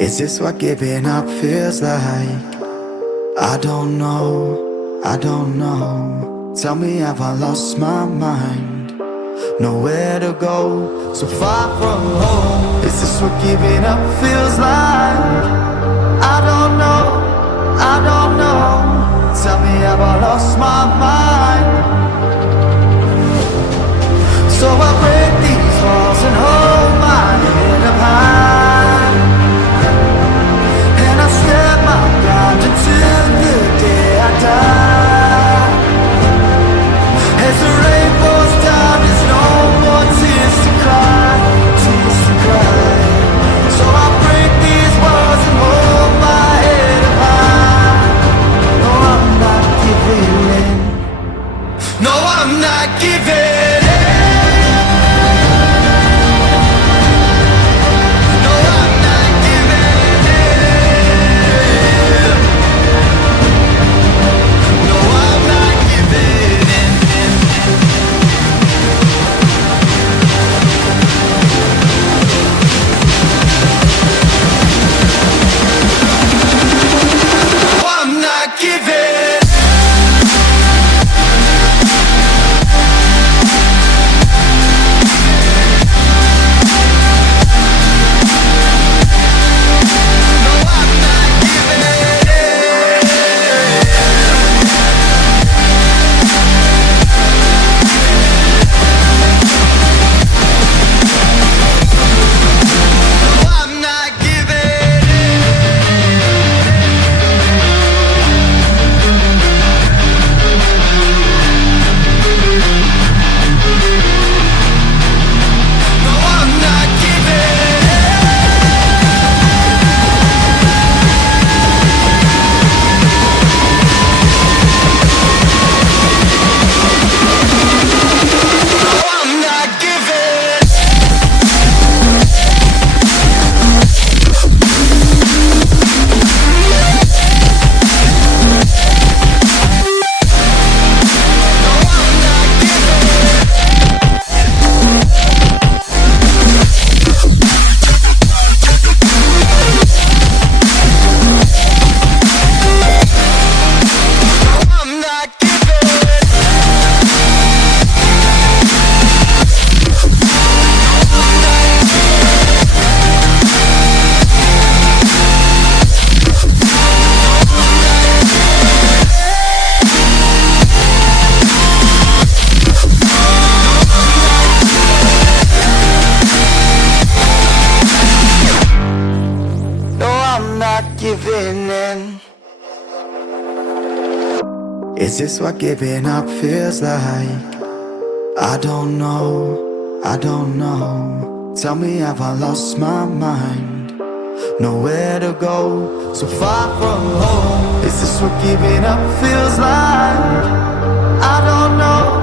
Is this what giving up feels like? I don't know, I don't know. Tell me, have I lost my mind? Nowhere to go, so far from home. Is this what giving up feels like? I don't know, I don't know. Tell me, have I lost my mind? So I break these walls and hold my head up high, and I step my ground until the day I die. As the rain pours down, there's no more tears to cry, tears to cry. So I break these walls and hold my head up high. No, I'm not giving in. No, I'm not giving in. Giving in. Is this what giving up feels like? I don't know, I don't know. Tell me, have I lost my mind? Nowhere to go, so far from home. Is this what giving up feels like? I don't know.